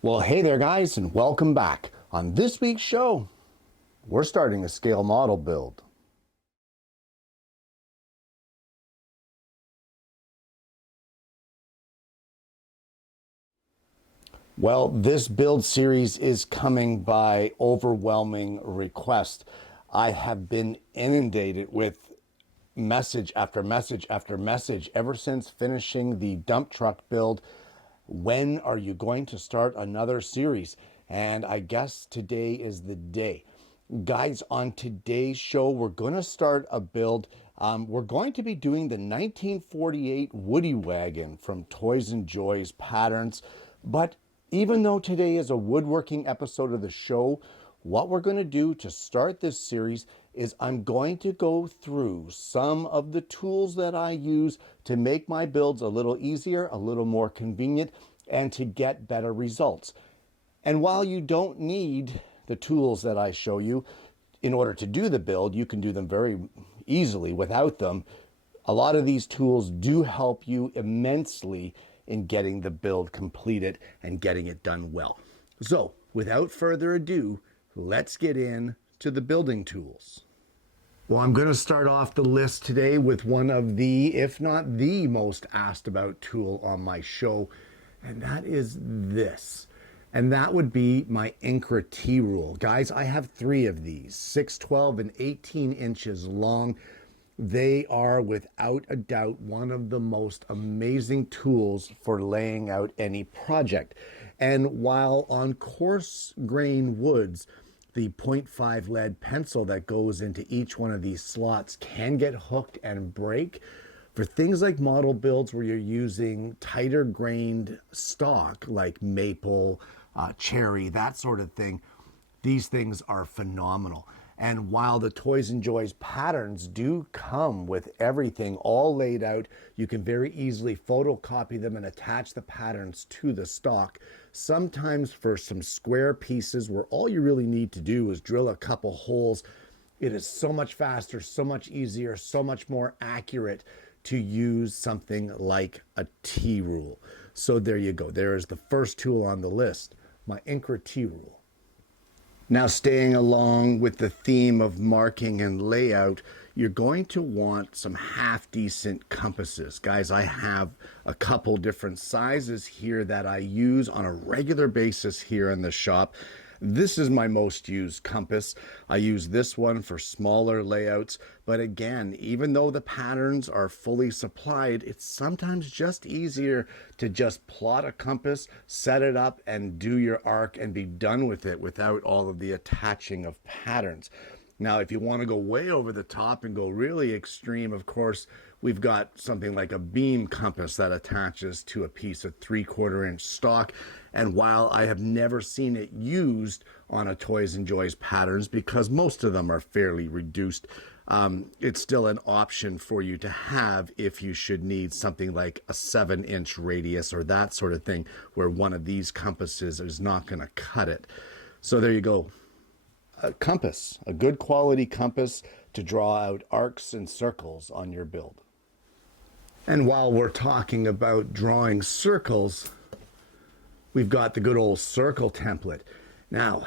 Well, hey there, guys, and welcome back. On this week's show, we're starting a scale model build. Well, this build series is coming by overwhelming request. I have been inundated with message after message after message ever since finishing the dump truck build. When are you going to start another series? And I guess today is the day. Guys, on today's show, we're going to start a build. We're going to be doing the 1948 Woodie Wagon from Toys and Joys Patterns. But even though today is a woodworking episode of the show, what we're going to do to start this series is I'm going to go through some of the tools that I use to make my builds a little easier, a little more convenient, and to get better results. And while you don't need the tools that I show you in order to do the build, you can do them very easily without them. A lot of these tools do help you immensely in getting the build completed and getting it done well. So without further ado, let's get into the building tools. Well, I'm going to start off the list today with one of the, if not the most asked about tool on my show, and that is this. And that would be my Incra T-Rule. Guys, I have three of these, 6, 12, and 18 inches long. They are without a doubt one of the most amazing tools for laying out any project. And while on coarse grain woods, the 0.5 lead pencil that goes into each one of these slots can get hooked and break, for things like model builds where you're using tighter grained stock like maple, cherry, that sort of thing, these things are phenomenal. And while the Toys and Joys patterns do come with everything all laid out, you can very easily photocopy them and attach the patterns to the stock. Sometimes for some square pieces where all you really need to do is drill a couple holes, it is so much faster, so much easier, so much more accurate to use something like a T-Rule. So there you go. There is the first tool on the list, my Incra T-Rule. Now, staying along with the theme of marking and layout, you're going to want some half-decent compasses. Guys, I have a couple different sizes here that I use on a regular basis here in the shop. This is my most used compass. I use this one for smaller layouts, but again, even though the patterns are fully supplied, it's sometimes just easier to just plot a compass, set it up, and do your arc and be done with it without all of the attaching of patterns. Now, if you want to go way over the top and go really extreme, of course, we've got something like a beam compass that attaches to a piece of 3/4 inch stock. And while I have never seen it used on a Toys and Joys patterns, because most of them are fairly reduced, it's still an option for you to have if you should need something like a 7-inch radius or that sort of thing, where one of these compasses is not going to cut it. So there you go. A compass, a good quality compass to draw out arcs and circles on your build. And while we're talking about drawing circles, we've got the good old circle template. Now,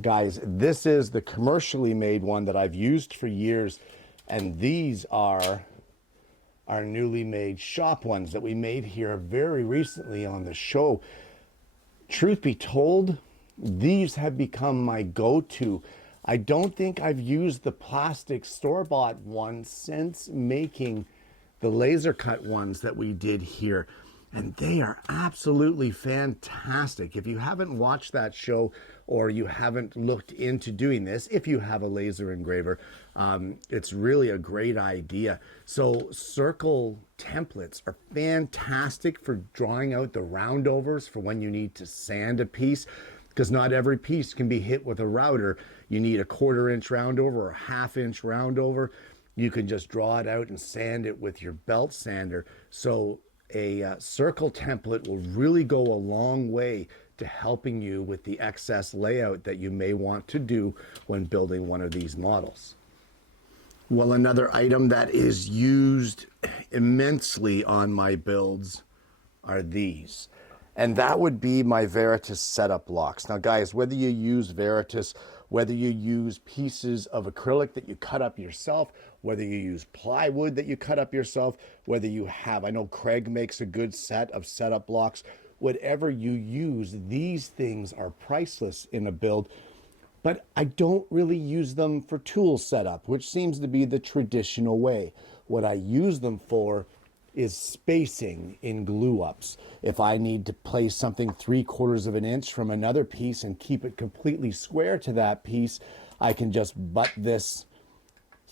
guys, this is the commercially made one that I've used for years, and these are our newly made shop ones that we made here very recently on the show. Truth be told, these have become my go-to. I don't think I've used the plastic store-bought ones since making the laser cut ones that we did here. And they are absolutely fantastic. If you haven't watched that show or you haven't looked into doing this, if you have a laser engraver, it's really a great idea. So circle templates are fantastic for drawing out the roundovers for when you need to sand a piece, because not every piece can be hit with a router. You need a 1/4 inch roundover or a 1/2 inch roundover. You can just draw it out and sand it with your belt sander. So a circle template will really go a long way to helping you with the excess layout that you may want to do when building one of these models. Well, another item that is used immensely on my builds are these. And that would be my Veritas setup blocks. Now guys, whether you use Veritas, whether you use pieces of acrylic that you cut up yourself, whether you use plywood that you cut up yourself, whether you have, I know Craig makes a good set of setup blocks, whatever you use, these things are priceless in a build. But I don't really use them for tool setup, which seems to be the traditional way. What I use them for is spacing in glue ups. If I need to place something 3/4 of an inch from another piece and keep it completely square to that piece, I can just butt this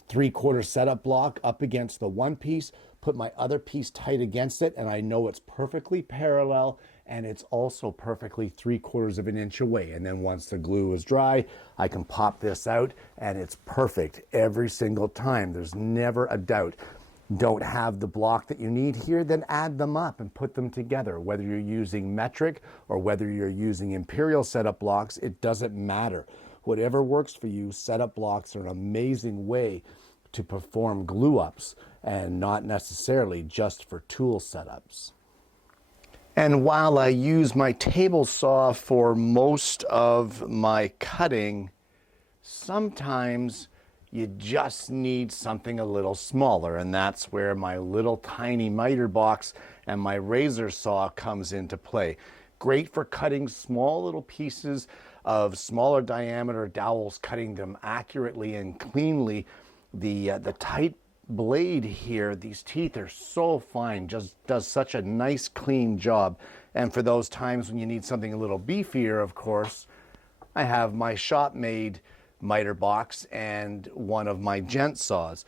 3/4 setup block up against the one piece, put my other piece tight against it, and I know it's perfectly parallel and it's also perfectly 3/4 of an inch away. And then once the glue is dry, I can pop this out and it's perfect every single time. There's never a doubt. Don't have the block that you need here, then add them up and put them together. Whether you're using metric or whether you're using imperial setup blocks, it doesn't matter. Whatever works for you, setup blocks are an amazing way to perform glue ups and not necessarily just for tool setups. And while I use my table saw for most of my cutting, sometimes you just need something a little smaller, and that's where my little tiny miter box and my razor saw comes into play. Great for cutting small little pieces of smaller diameter dowels, cutting them accurately and cleanly. The tight blade here, these teeth are so fine, just does such a nice clean job. And for those times when you need something a little beefier, of course, I have my shop-made miter box and one of my gent saws.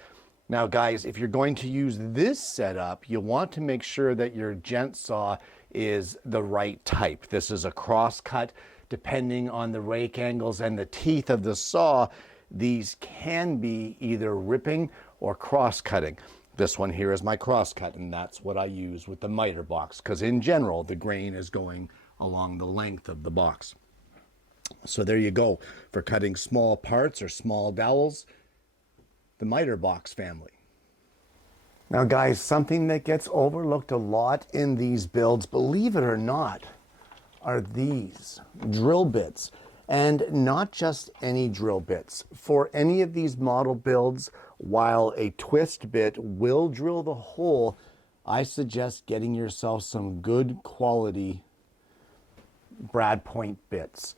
Now guys, if you're going to use this setup, you want to make sure that your gent saw is the right type. This is a cross cut. Depending on the rake angles and the teeth of the saw, these can be either ripping or cross cutting. This one here is my cross cut, and that's what I use with the miter box, because in general the grain is going along the length of the box. So there you go, for cutting small parts or small dowels, the miter box family. Now guys, something that gets overlooked a lot in these builds, believe it or not, are these drill bits. And not just any drill bits. For any of these model builds, while a twist bit will drill the hole, I suggest getting yourself some good quality brad point bits.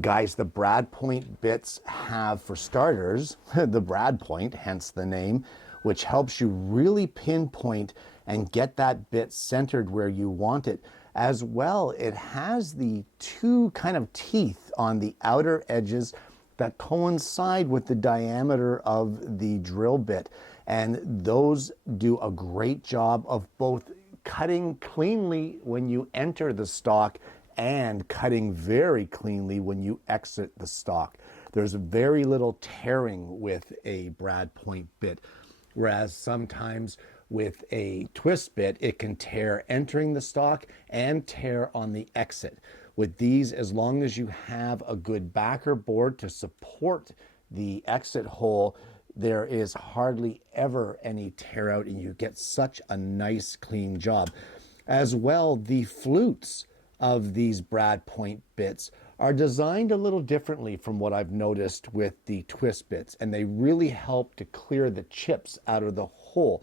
Guys, the brad point bits have, for starters, the brad point, hence the name, which helps you really pinpoint and get that bit centered where you want it. As well, it has the two kind of teeth on the outer edges that coincide with the diameter of the drill bit. And those do a great job of both cutting cleanly when you enter the stock and cutting very cleanly when you exit the stock. There's very little tearing with a brad point bit, whereas sometimes with a twist bit, it can tear entering the stock and tear on the exit. With these, as long as you have a good backer board to support the exit hole, there is hardly ever any tear out and you get such a nice clean job. As well, the flutes of these brad point bits are designed a little differently from what I've noticed with the twist bits, and they really help to clear the chips out of the hole.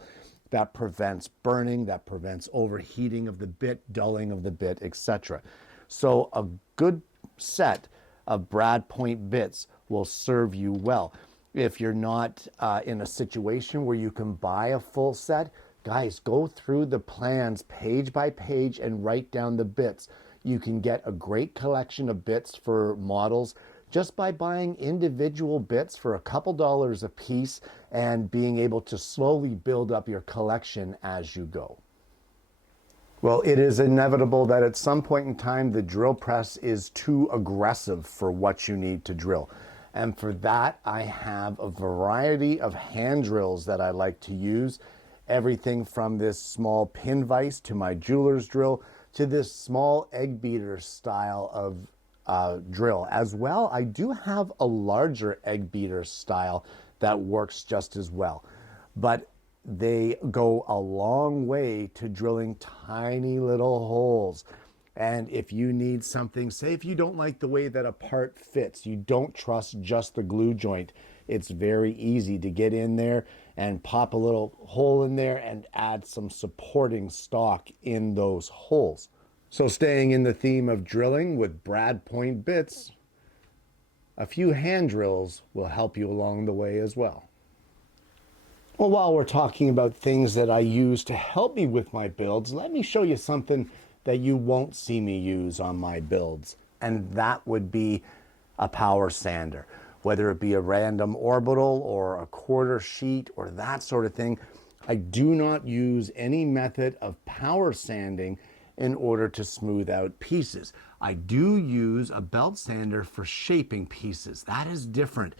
That prevents burning, that prevents overheating of the bit, dulling of the bit, etc. So a good set of brad point bits will serve you well. If you're not in a situation where you can buy a full set, guys, go through the plans page by page and write down the bits. You can get a great collection of bits for models just by buying individual bits for a couple dollars a piece and being able to slowly build up your collection as you go. Well, it is inevitable that at some point in time, the drill press is too aggressive for what you need to drill. And for that, I have a variety of hand drills that I like to use. Everything from this small pin vise to my jeweler's drill to this small egg beater style of drill. As well, I do have a larger egg beater style that works just as well. But they go a long way to drilling tiny little holes. And if you need something, say if you don't like the way that a part fits, you don't trust just the glue joint, it's very easy to get in there and pop a little hole in there and add some supporting stock in those holes. So staying in the theme of drilling with brad point bits, a few hand drills will help you along the way as well. Well, while we're talking about things that I use to help me with my builds, let me show you something that you won't see me use on my builds. And that would be a power sander. Whether it be a random orbital or a quarter sheet or that sort of thing, I do not use any method of power sanding in order to smooth out pieces. I do use a belt sander for shaping pieces. That is different.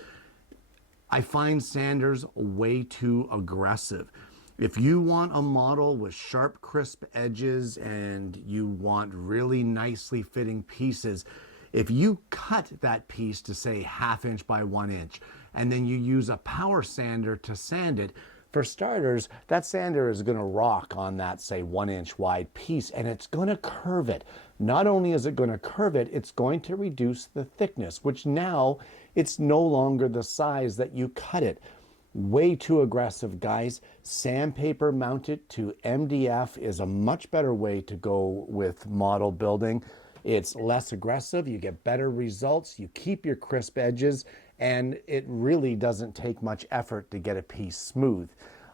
I find sanders way too aggressive. If you want a model with sharp, crisp edges and you want really nicely fitting pieces, if you cut that piece to say 1/2 inch by 1 inch, and then you use a power sander to sand it, for starters, that sander is going to rock on that, say, 1 inch wide piece, and it's going to curve it. Not only is it going to curve it, it's going to reduce the thickness, which now it's no longer the size that you cut it. Way too aggressive, guys. Sandpaper mounted to MDF is a much better way to go with model building. It's less aggressive, you get better results, you keep your crisp edges, and it really doesn't take much effort to get a piece smooth.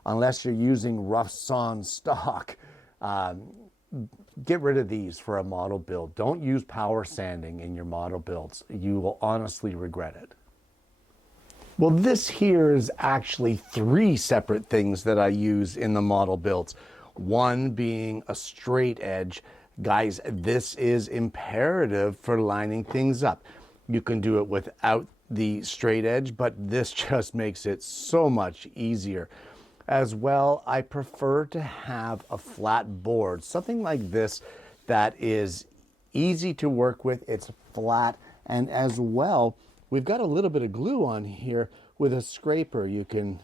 Unless you're using rough sawn stock, get rid of these for a model build. Don't use power sanding in your model builds. You will honestly regret it. Well, this here is actually 3 separate things that I use in the model builds. One being a straight edge. Guys, this is imperative for lining things up. You can do it without the straight edge, but this just makes it so much easier. As well, I prefer to have a flat board, something like this that is easy to work with, it's flat, and as well, we've got a little bit of glue on here. With a scraper, you can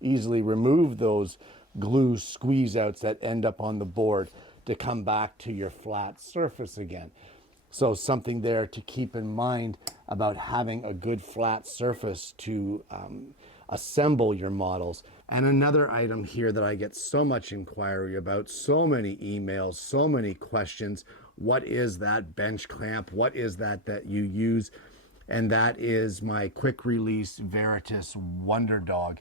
easily remove those glue squeeze outs that end up on the board to come back to your flat surface again. So something there to keep in mind about having a good flat surface to assemble your models. And another item here that I get so much inquiry about, so many emails, so many questions. What is that bench clamp? What is that you use? And that is my quick release Veritas Wonder Dog.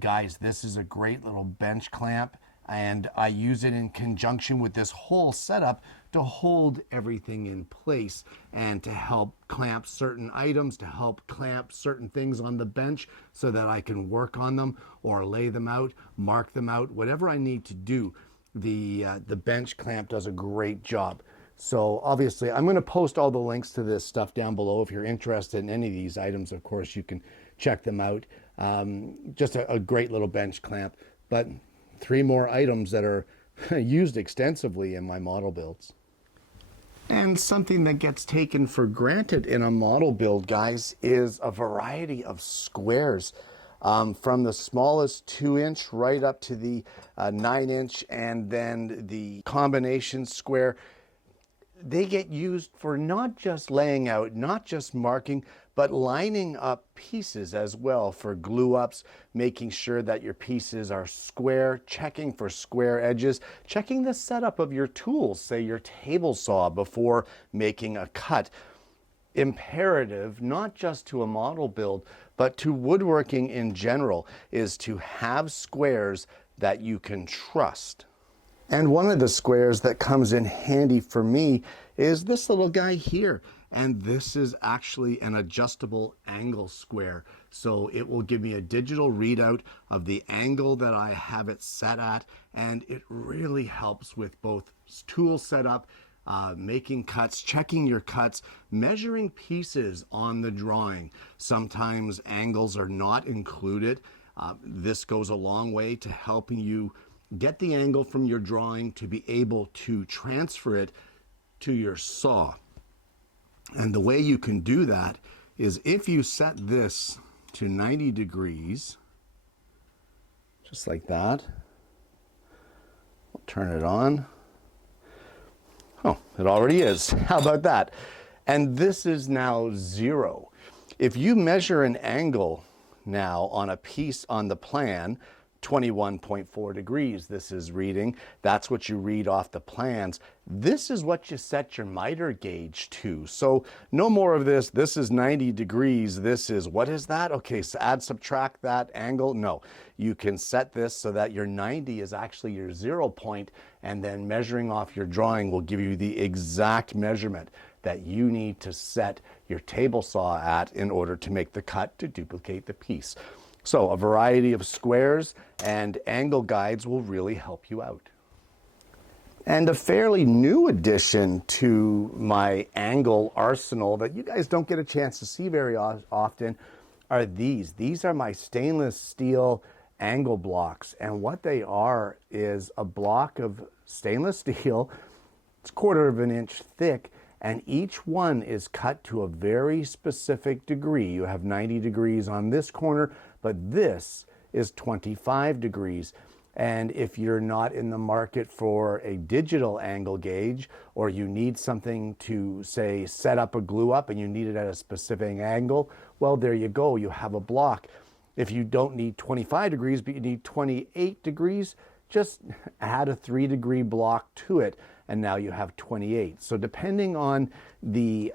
Guys, this is a great little bench clamp, and I use it in conjunction with this whole setup to hold everything in place and to help clamp certain items, to help clamp certain things on the bench so that I can work on them or lay them out, mark them out, whatever I need to do. The bench clamp does a great job. So obviously I'm going to post all the links to this stuff down below. If you're interested in any of these items, of course, you can check them out. Just a great little bench clamp, but 3 more items that are used extensively in my model builds. And something that gets taken for granted in a model build, guys, is a variety of squares. From the smallest 2-inch right up to the 9-inch, and then the combination square. They get used for not just laying out, not just marking, but lining up pieces as well for glue ups, making sure that your pieces are square, checking for square edges, checking the setup of your tools, say your table saw, before making a cut. Imperative, not just to a model build, but to woodworking in general, is to have squares that you can trust. And one of the squares that comes in handy for me is this little guy here. And this is actually an adjustable angle square. So it will give me a digital readout of the angle that I have it set at. And it really helps with both tool setup, making cuts, checking your cuts, measuring pieces on the drawing. Sometimes angles are not included. This goes a long way to helping you get the angle from your drawing to be able to transfer it to your saw. And the way you can do that is if you set this to 90 degrees, just like that. I'll turn it on. Oh, it already is. How about that? And this is now 0. If you measure an angle now on a piece on the plan, 21.4 degrees this is reading. That's what you read off the plans. This is what you set your miter gauge to. So no more of this. This is 90 degrees. This is, what is that? Okay, so add, subtract that angle. No, you can set this so that your 90 is actually your 0 point, and then measuring off your drawing will give you the exact measurement that you need to set your table saw at in order to make the cut to duplicate the piece. So a variety of squares and angle guides will really help you out. And a fairly new addition to my angle arsenal that you guys don't get a chance to see very often are these. These are my stainless steel angle blocks. And what they are is a block of stainless steel. It's 1/4 of an inch thick. And each one is cut to a very specific degree. You have 90 degrees on this corner, but this is 25 degrees. And if you're not in the market for a digital angle gauge, or you need something to, say, set up a glue up and you need it at a specific angle, well, there you go. You have a block. If you don't need 25 degrees, but you need 28 degrees, just add a 3-degree block to it, and now you have 28. So depending on the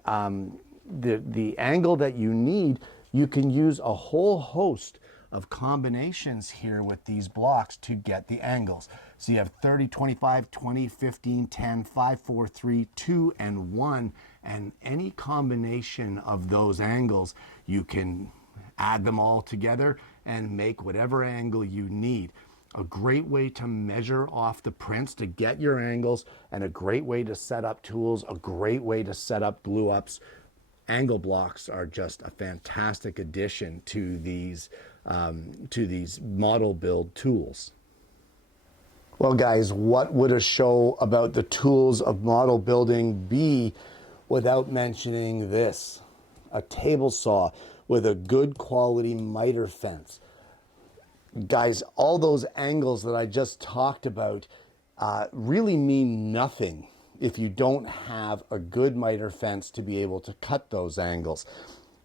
angle that you need, you can use a whole host of combinations here with these blocks to get the angles. So you have 30, 25, 20, 15, 10, 5, 4, 3, 2, and 1, and any combination of those angles, you can add them all together and make whatever angle you need. A great way to measure off the prints to get your angles, and a great way to set up tools, a great way to set up glue ups. Angle blocks are just a fantastic addition to these model build tools. Well, guys, what would a show about the tools of model building be without mentioning this? A table saw with a good quality miter fence. Guys, all those angles that I just talked about really mean nothing if you don't have a good miter fence to be able to cut those angles.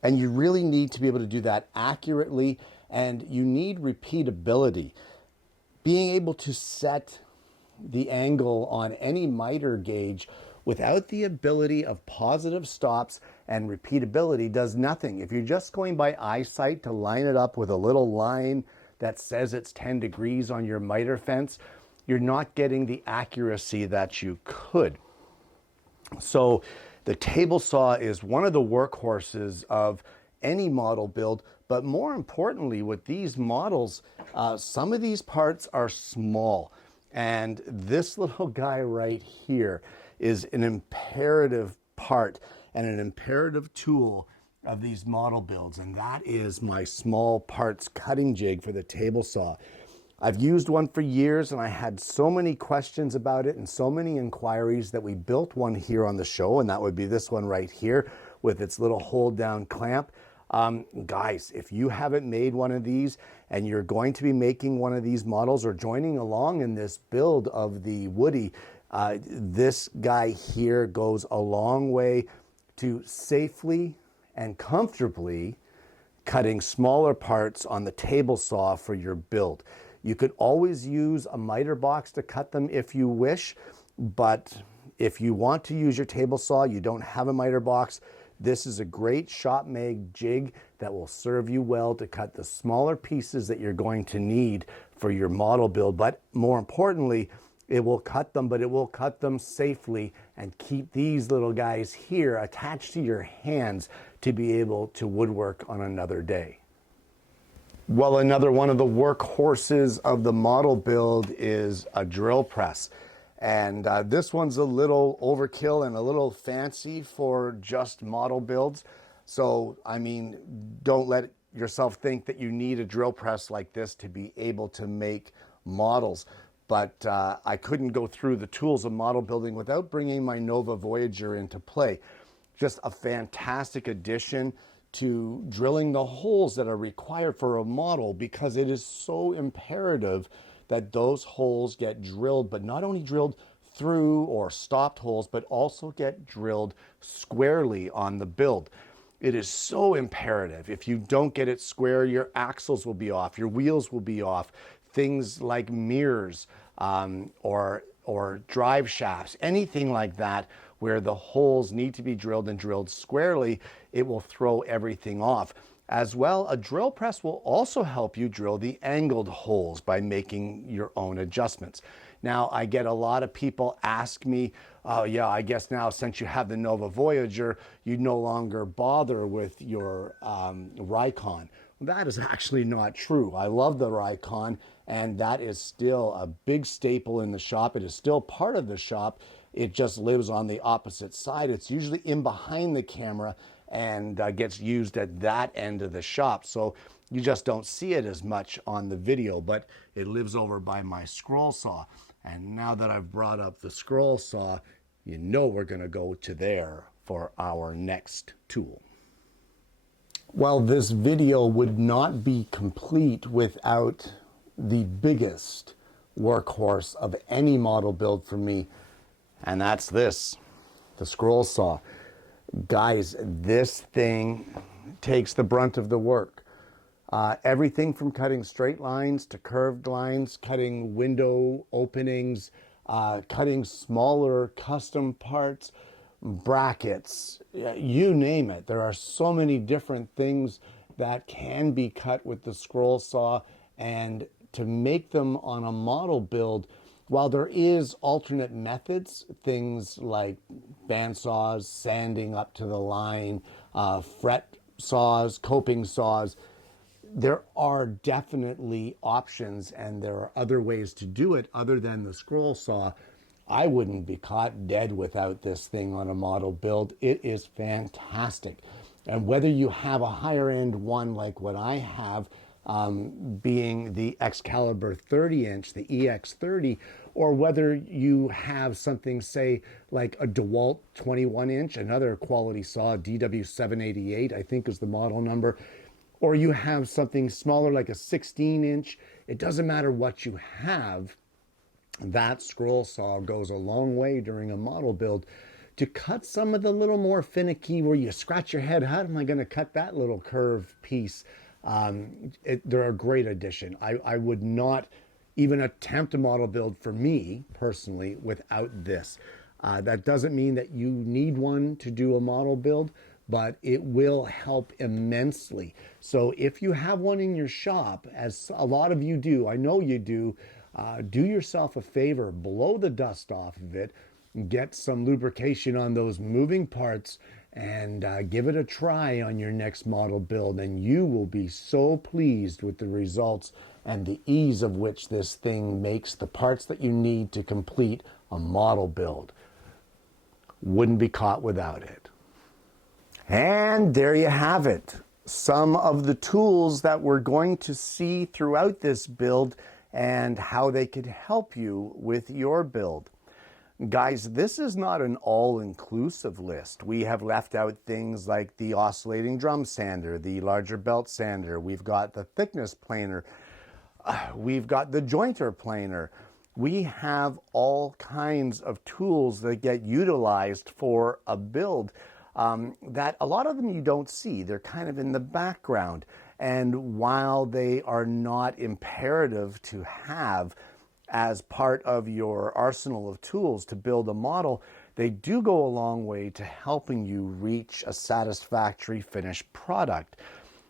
And you really need to be able to do that accurately, and you need repeatability. Being able to set the angle on any miter gauge without the ability of positive stops and repeatability does nothing. If you're just going by eyesight to line it up with a little line that says it's 10 degrees on your miter fence, you're not getting the accuracy that you could. So the table saw is one of the workhorses of any model build, but more importantly with these models, some of these parts are small. And this little guy right here is an imperative part and an imperative tool of these model builds, and that is my small parts cutting jig for the table saw. I've used one for years, and I had so many questions about it and so many inquiries that we built one here on the show, and that would be this one right here with its little hold down clamp. Guys, if you haven't made one of these and you're going to be making one of these models or joining along in this build of the Woodie, this guy here goes a long way to safely and comfortably cutting smaller parts on the table saw for your build. You could always use a miter box to cut them if you wish, but if you want to use your table saw, you don't have a miter box, this is a great shop-made jig that will serve you well to cut the smaller pieces that you're going to need for your model build. But more importantly, it will cut them, but it will cut them safely and keep these little guys here attached to your hands to be able to woodwork on another day. Well, another one of the workhorses of the model build is a drill press. And this one's a little overkill and a little fancy for just model builds. So, I mean, don't let yourself think that you need a drill press like this to be able to make models. But I couldn't go through the tools of model building without bringing my Nova Voyager into play. Just a fantastic addition to drilling the holes that are required for a model, because it is so imperative that those holes get drilled, but not only drilled through or stopped holes, but also get drilled squarely on the build. It is so imperative. If you don't get it square, your axles will be off, your wheels will be off, things like mirrors or drive shafts, anything like that where the holes need to be drilled and drilled squarely, it will throw everything off. As well, a drill press will also help you drill the angled holes by making your own adjustments. Now, I get a lot of people ask me, oh yeah, I guess now since you have the Nova Voyager, you no longer bother with your Rikon. That is actually not true. I love the Rikon, and that is still a big staple in the shop. It is still part of the shop. It just lives on the opposite side. It's usually in behind the camera and gets used at that end of the shop. So you just don't see it as much on the video, but it lives over by my scroll saw. And now that I've brought up the scroll saw, you know we're gonna go to there for our next tool. Well, this video would not be complete without the biggest workhorse of any model build for me, and that's this, the scroll saw. Guys, this thing takes the brunt of the work. Everything from cutting straight lines to curved lines, cutting window openings, cutting smaller custom parts, brackets, you name it. There are so many different things that can be cut with the scroll saw, and to make them on a model build, while there is alternate methods, things like bandsaws, sanding up to the line, fret saws, coping saws, there are definitely options, and there are other ways to do it other than the scroll saw. I wouldn't be caught dead without this thing on a model build. It is fantastic. And whether you have a higher end one like what I have, being the Excalibur 30-inch, the EX30, or whether you have something, say, like a DeWalt 21-inch, another quality saw, DW788, I think is the model number, or you have something smaller like a 16-inch, it doesn't matter what you have, that scroll saw goes a long way during a model build to cut some of the little more finicky where you scratch your head, how am I going to cut that little curved piece? They're a great addition. I would not even attempt a model build for me personally without this. That doesn't mean that you need one to do a model build, but it will help immensely. So if you have one in your shop, as a lot of you do, I know you do yourself a favor, blow the dust off of it, get some lubrication on those moving parts, and give it a try on your next model build, and you will be so pleased with the results and the ease of which this thing makes the parts that you need to complete a model build. Wouldn't be caught without it. And there you have it. Some of the tools that we're going to see throughout this build and how they could help you with your build. Guys, this is not an all-inclusive list. We have left out things like the oscillating drum sander, the larger belt sander, we've got the thickness planer, we've got the jointer planer. We have all kinds of tools that get utilized for a build that a lot of them you don't see. They're kind of in the background. And while they are not imperative to have as part of your arsenal of tools to build a model, they do go a long way to helping you reach a satisfactory finished product.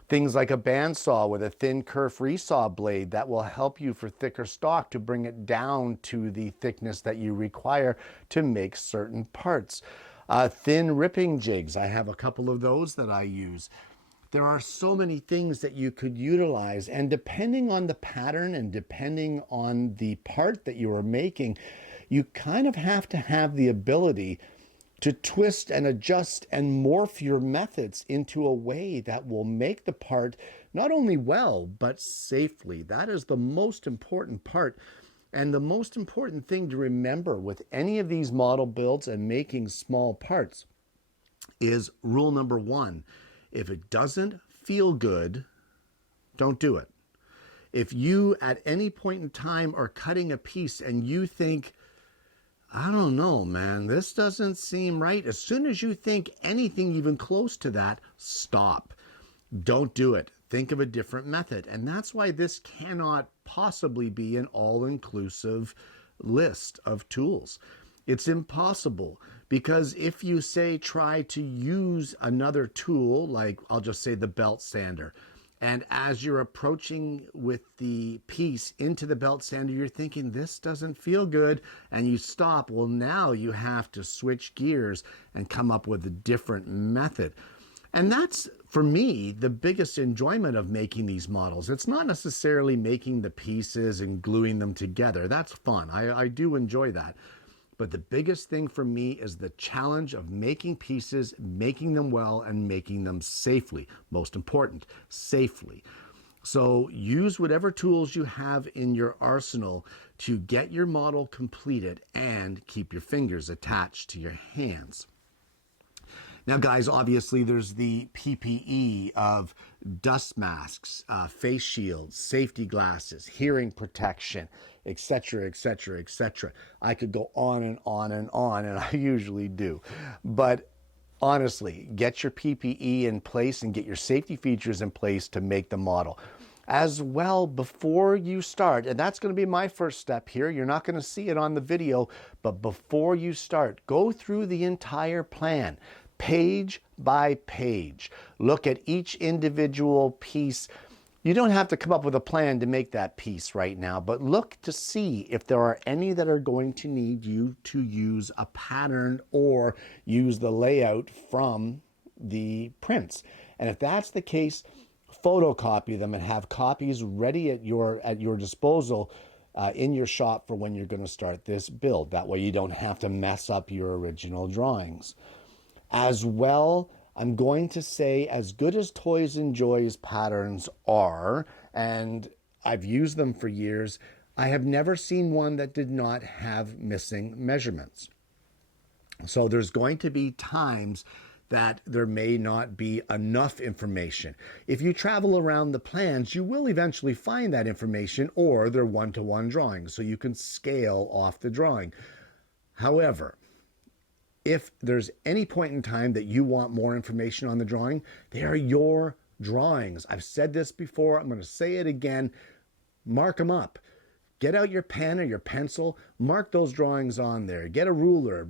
Things like a bandsaw with a thin kerf resaw blade that will help you for thicker stock to bring it down to the thickness that you require to make certain parts. Thin ripping jigs, I have a couple of those that I use. There are so many things that you could utilize, and depending on the pattern and depending on the part that you are making, you kind of have to have the ability to twist and adjust and morph your methods into a way that will make the part not only well, but safely. That is the most important part. And the most important thing to remember with any of these model builds and making small parts is rule number one. If it doesn't feel good, don't do it. If you at any point in time are cutting a piece and you think, I don't know, man. This doesn't seem right. As soon as you think anything even close to that, stop. Don't do it. Think of a different method. And that's why this cannot possibly be an all inclusive list of tools. It's impossible because if you say try to use another tool, like I'll just say the belt sander, and as you're approaching with the piece into the belt sander, you're thinking, this doesn't feel good, and you stop. Well, now you have to switch gears and come up with a different method. And that's, for me, the biggest enjoyment of making these models. It's not necessarily making the pieces and gluing them together. That's fun. I do enjoy that. But the biggest thing for me is the challenge of making pieces, making them well, and making them safely. Most important, safely. So use whatever tools you have in your arsenal to get your model completed and keep your fingers attached to your hands. Now, guys, obviously there's the PPE of dust masks, face shields, safety glasses, hearing protection, etc., etc., etc. I could go on and on and on, and I usually do. But honestly, get your PPE in place and get your safety features in place to make the model. As well, before you start, and that's going to be my first step here, you're not going to see it on the video, but before you start, go through the entire plan, page by page. Look at each individual piece. You don't have to come up with a plan to make that piece right now, but look to see if there are any that are going to need you to use a pattern or use the layout from the prints. And if that's the case, photocopy them and have copies ready at your disposal in your shop for when you're going to start this build. That way you don't have to mess up your original drawings. As well, I'm going to say, as good as Toys and Joy's patterns are, and I've used them for years, I have never seen one that did not have missing measurements. So there's going to be times that there may not be enough information. If you travel around the plans, you will eventually find that information, or they're one-to-one drawings, so you can scale off the drawing. However, if there's any point in time that you want more information on the drawing, they are your drawings. I've said this before, I'm going to say it again. Mark them up. Get out your pen or your pencil, mark those drawings on there. Get a ruler,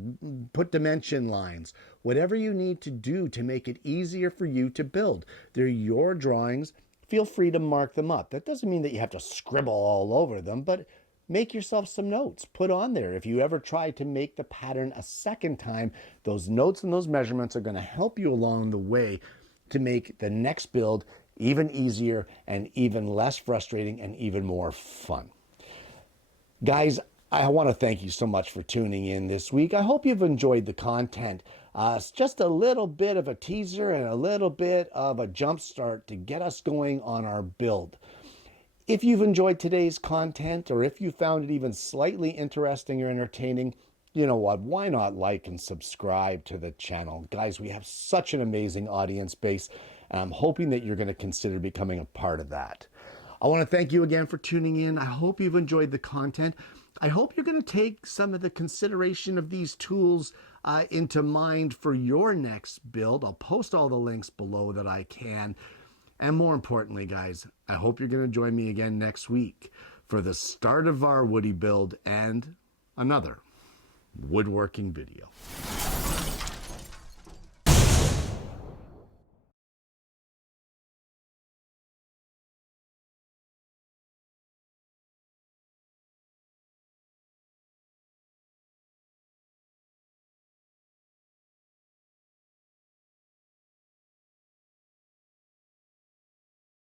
put dimension lines, whatever you need to do to make it easier for you to build. They're your drawings. Feel free to mark them up. That doesn't mean that you have to scribble all over them, but make yourself some notes. Put on there. If you ever try to make the pattern a second time, those notes and those measurements are going to help you along the way to make the next build even easier and even less frustrating and even more fun. Guys, I want to thank you so much for tuning in this week. I hope you've enjoyed the content. It's just a little bit of a teaser and a little bit of a jump start to get us going on our build. If you've enjoyed today's content, or if you found it even slightly interesting or entertaining, you know what? Why not like and subscribe to the channel? Guys, we have such an amazing audience base, and I'm hoping that you're going to consider becoming a part of that. I want to thank you again for tuning in. I hope you've enjoyed the content. I hope you're going to take some of the consideration of these tools into mind for your next build. I'll post all the links below that I can. And more importantly, guys, I hope you're going to join me again next week for the start of our Woodie build and another woodworking video.